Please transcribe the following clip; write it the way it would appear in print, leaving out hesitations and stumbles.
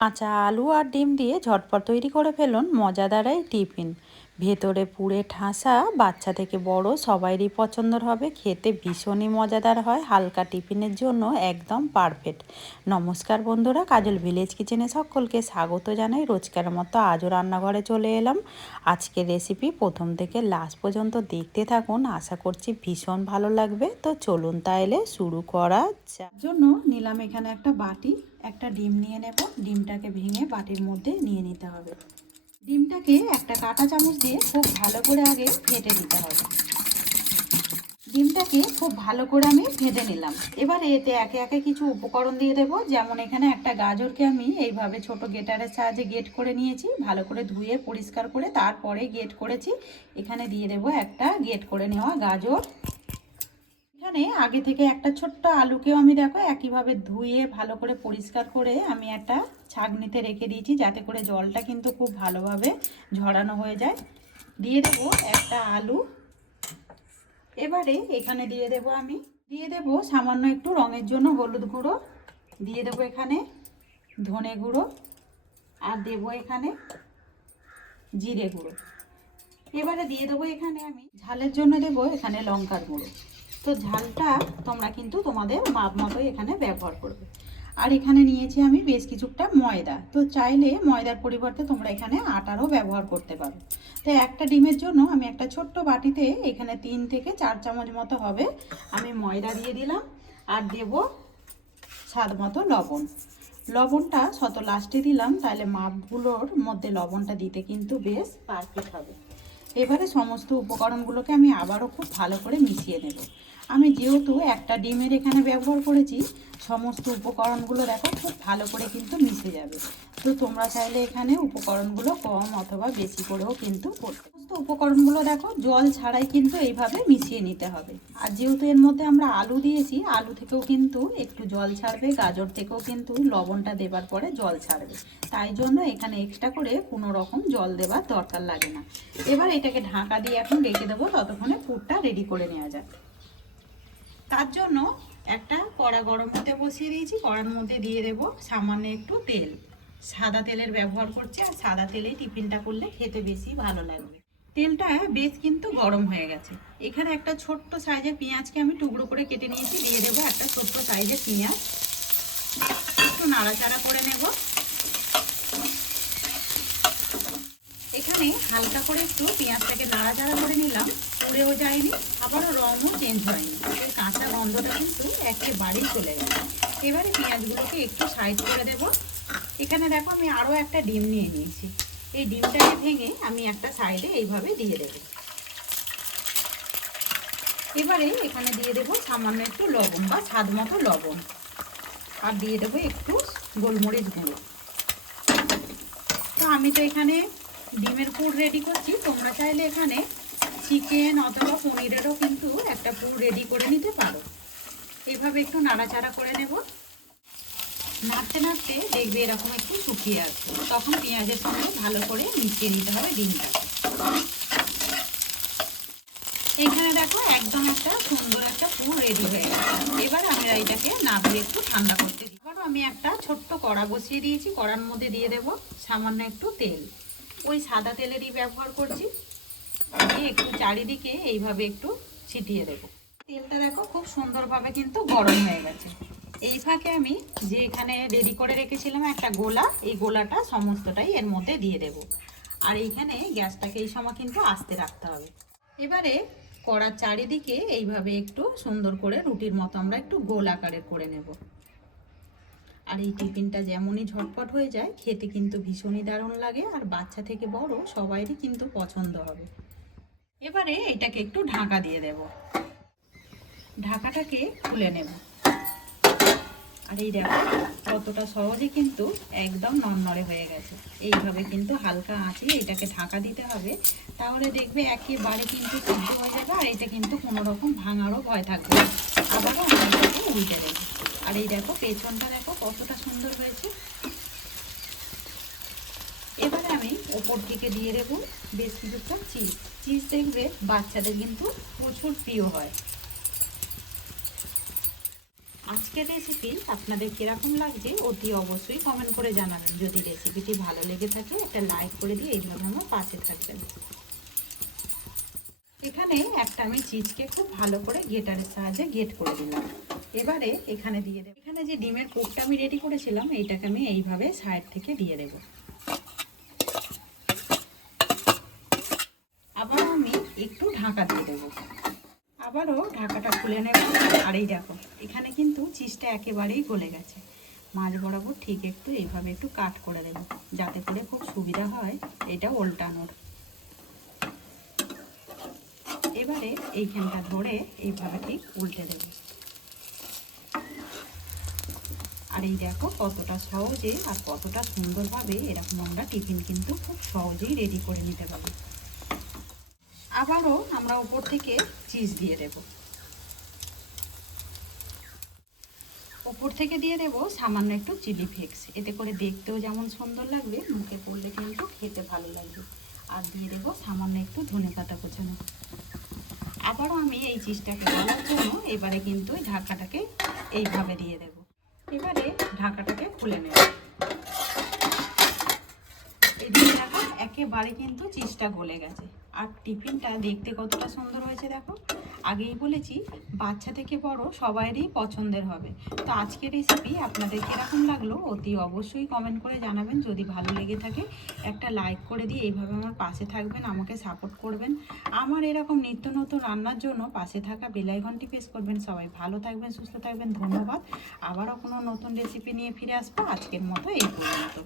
কাঁচা আলু আর ডিম দিয়ে ঝটপট তৈরি করে ফেলুন মজাদার এই টিফিন। ভেতরে পুরে ঠাসা, বাচ্চা থেকে বড় সবাইরই পছন্দের হবে। খেতে ভীষণই মজাদার হয়, হালকা টিফিনের জন্য একদম পারফেক্ট। নমস্কার বন্ধুরা, কাজল ভিলেজ কিচেনে সকলকে স্বাগত জানাই। রোজকার মতো আজও রান্নাঘরে চলে এলাম। আজকের রেসিপি প্রথম থেকে লাস্ট পর্যন্ত দেখতে থাকুন, আশা করছি ভীষণ ভালো লাগবে। তো চলুন তাহলে শুরু করা যাক। জন্য নিলাম এখানে একটা বাটি, একটা ডিম নিয়ে নেব। ডিমটাকে ভেঙে বাটির মধ্যে নিয়ে নিতে হবে। ডিমটাকে একটা কাঁটা চামচ দিয়ে খুব ভালো করে আগে ফেটে নিতে হবে। ডিমটাকে খুব ভালো করে আমি ভেজে নিলাম। এবারে এতে একে একে কিছু উপকরণ দিয়ে দেব। যেমন এখানে একটা গাজরকে আমি এইভাবে ছোট গেটারের সাহায্যে গেট করে নিয়েছি, ভালো করে ধুয়ে পরিষ্কার করে তারপরে গেট করেছি। এখানে দিয়ে দেব একটা গেট করে নেওয়া গাজর। এখানে আগে থেকে একটা ছোট্ট আলুকেও আমি দেখো একইভাবে ধুয়ে ভালো করে পরিষ্কার করে আমি একটা ছাঁকনিতে রেখে দিয়েছি, যাতে করে জলটা কিন্তু খুব ভালোভাবে ঝরানো হয়ে যায়। দিয়ে দেবো একটা আলু। এবারে এখানে দিয়ে দেবো সামান্য একটু রঙের জন্য হলুদ গুঁড়ো, দিয়ে দেবো এখানে ধনে গুঁড়ো, আর দেবো এখানে জিরে গুঁড়ো। এবারে দিয়ে দেবো এখানে আমি ঝালের জন্য দেবো এখানে লঙ্কার গুঁড়ো। তো ঝালটা তোমরা কিন্তু তোমাদের মাপ মতোই এখানে ব্যবহার করবে। আর এখানে নিয়েছি আমি বেশ কিছুটা ময়দা। তো চাইলে ময়দার পরিবর্তে তোমরা এখানে আটারও ব্যবহার করতে পারো। তো একটা ডিমের জন্য আমি একটা ছোট্ট বাটিতে এখানে 3 থেকে 4 চামচ মতো হবে আমি ময়দা দিয়ে দিলাম। আর দেব স্বাদ মতো লবণ। লবণটা শত লাস্টে দিলাম, তাহলে মাপগুলোর মধ্যে লবণটা দিতে কিন্তু বেশ পারফেক্ট হবে। এবারে সমস্ত উপকরণগুলোকে আমি আবারও খুব ভালো করে মিশিয়ে নেব। আমি যেহেতু একটা ডিমের এখানে ব্যবহার করেছি, সমস্ত উপকরণগুলো দেখো খুব ভালো করে কিন্তু মিশে যাবে। তো তোমরা চাইলে এখানে উপকরণগুলো কম অথবা বেশি করেও কিন্তু করতে। সমস্ত উপকরণগুলো দেখো জল ছাড়াই কিন্তু এইভাবে মিশিয়ে নিতে হবে। আর যেহেতু এর মধ্যে আমরা আলু দিয়েছি, আলু থেকেও কিন্তু একটু জল ছাড়বে, গাজর থেকেও কিন্তু লবণটা দেবার পরে জল ছাড়বে। তাই জন্য এখানে এক্সট্রা করে কোনো রকম জল দেবার দরকার লাগে না। এবার এটাকে ঢাকা দিয়ে এখন রেখে দেবো, ততক্ষণে পুরটা রেডি করে নেওয়া যাক। তার জন্য একটা কড়া গরম হতে বসিয়ে দিয়েছি। কড়ার মধ্যে দিয়ে দেবো সামান্য একটু তেল। সাদা তেলের ব্যবহার করছি, আর সাদা তেলেই টিফিনটা করলে খেতে বেশি ভালো লাগবে। তেলটা বেশ কিন্তু গরম হয়ে গেছে। এখানে একটা ছোট্ট সাইজের পেঁয়াজকে আমি টুকরো করে কেটে নিয়েছি, দিয়ে দেবো একটা ছোট্ট সাইজের পেঁয়াজ। একটু নাড়াচাড়া করে নেব। এখানে হালকা করে একটু পেঁয়াজটাকে নাড়াচাড়া করে নিলাম, পুড়েও যায়নি আবারও রঙও চেঞ্জ হয়নি। এই কাঁচা গন্ধটা কিন্তু একেবারেই চলে গেছে। এবারে পেঁয়াজগুলোকে একটু সাইড করে দেব। এখানে দেখো আমি আরও একটা ডিম নিয়ে নিয়েছি। এই ডিমটাকে ভেঙে আমি একটা সাইডে এইভাবে দিয়ে দেব। এবারে এখানে দিয়ে দেবো সামান্য একটু লবণ বা স্বাদ মতো লবণ, আর দিয়ে দেবো একটু গোলমরিচ গুঁড়ো। তো আমি তো এখানে ডিমের পুর রেডি করছি, তোমরা চাইলে এখানে চিকেন অথবা পনিরেরও কিন্তু একটা পুর রেডি করে নিতে পারো। এইভাবে একটু নাড়াচাড়া করে নেব। নাড়তে নাড়তে দেখবে এরকম একটু শুকিয়ে আসবে, তখন পেঁয়াজের সঙ্গে ভালো করে মিশিয়ে নিতে হবে ডিমটা। এখানে দেখো একদম একটা সুন্দর একটা পুর রেডি হয়ে গেছে। এবার আমরা এটাকে নামিয়ে একটু ঠান্ডা করতে দিই। এবার আমি একটা ছোট্ট কড়া বসিয়ে দিয়েছি। কড়ার মধ্যে দিয়ে দেব সামান্য একটু তেল। ওই সাদা তেলেরই ব্যবহার করছি। দিয়ে একটু চারিদিকে এইভাবে একটু ছিটিয়ে দেবো। তেলটা দেখো খুব সুন্দরভাবে কিন্তু গরম হয়ে গেছে। এই ফাঁকে আমি যে এখানে রেডি করে রেখেছিলাম একটা গোলা, এই গোলাটা সমস্তটাই এর মধ্যে দিয়ে দেব। আর এইখানে গ্যাসটাকে এই সময় কিন্তু আস্তে রাখতে হবে। এবারে কড়ার চারিদিকে এইভাবে একটু সুন্দর করে রুটির মতো আমরা একটু গোল আকারের করে নেব। আর এই টিফিনটা যেমনই ঝটপট হয়ে যায়, খেতে কিন্তু ভীষণই দারুণ লাগে, আর বাচ্চা থেকে বড় সবাইরই কিন্তু পছন্দ হবে। এবারে এটাকে একটু ঢাকা দিয়ে দেব। ঢাকাটাকে খুলে নেব। আর এই দেখো কতটা সহজে কিন্তু একদম নড়নড়ে হয়ে গেছে। এইভাবে কিন্তু হালকা আঁচে এটাকে ঢাকা দিতে হবে, তাহলে দেখবে একেবারে কিন্তু সিদ্ধ হয়ে যাবে। আর এটা কিন্তু কোনো রকম ভাঙারও ভয় থাকবে না। আবারও আমরা এটাকে উল্টে দেবো। আর এই দেখো পেছনটা দেখো কতটা সুন্দর হয়েছে। এবারে আমি ওপর দিকে দিয়ে দেবো বেশ কিছুটা চিজ। চিজ দেখবে বাচ্চাদের কিন্তু প্রচুর প্রিয় হয়। আজকের রেসিপি আপনাদের কীরকম লাগছে অতি অবশ্যই কমেন্ট করে জানাবেন। যদি রেসিপিটি ভালো লেগে থাকে একটা লাইক করে দিয়ে এইভাবে আমার পাশে থাকবেন। এখানে একটা আমি চিজকে খুব ভালো করে গ্রেটারের সাহায্যে গ্রেট করে দিলাম। এবারে এখানে দিয়ে দেব, এখানে যে ডিমের কোকটা আমি রেডি করেছিলাম এইটাকে আমি এইভাবে সাইড থেকে দিয়ে দেব। আবার আমি একটু ঢাকা দিয়ে দেব, আবারও ঢাকাটা খুলে নেব। আর এই দেখো এখানে কিন্তু চিজটা একেবারেই গলে গেছে। মাঝ বরাবর ঠিক একটু এইভাবে একটু কাট করে দেব, যাতে করে খুব সুবিধা হয় এটা উল্টানোর। এবারে এইখানটা ধরে এইভাবে ঠিক উল্টে দেব। আর এই দেখো কতটা সহজে আর কতটা সুন্দরভাবে এরকম আমরা টিফিন কিন্তু খুব সহজেই রেডি করে নিতে পারি। আবারও আমরা উপর থেকে চিজ দিয়ে দেব, উপর থেকে দিয়ে দেব সামান্য একটু চিলি ফ্লেক্স। এতে করে দেখতেও যেমন সুন্দর লাগবে, মুখে পড়লে কিন্তু খেতে ভালো লাগবে। আর দিয়ে দেব সামান্য একটু ধনেপাতা কুচানো। আবারও আমি এই চিজটাকে গলার জন্য এবারে কিন্তু ঢাকাটাকে এইভাবে দিয়ে দেব। এবারে ঢাকাটাকে খুলে নেব। এদিকে দেখো একেবারে কিন্তু চিজটা গলে গেছে। আর টিফিনটা দেখতে কতটা সুন্দর হয়েছে দেখো। আগেই বলেছি বাচ্চা থেকে বড় সবাইরই পছন্দের হবে। তো আজকের রেসিপি আপনাদের কীরকম লাগলো অতি অবশ্যই কমেন্ট করে জানাবেন। যদি ভালো লেগে থাকে একটা লাইক করে দিয়ে এইভাবে আমার পাশে থাকবেন, আমাকে সাপোর্ট করবেন। আমার এরকম নিত্য নতুন রান্নার জন্য পাশে থাকা বেল আইকনটি প্রেস করবেন। সবাই ভালো থাকবেন, সুস্থ থাকবেন, ধন্যবাদ। আবারও কোনো নতুন রেসিপি নিয়ে ফিরে আসবো। আজকের মতো এই পর্যন্ত।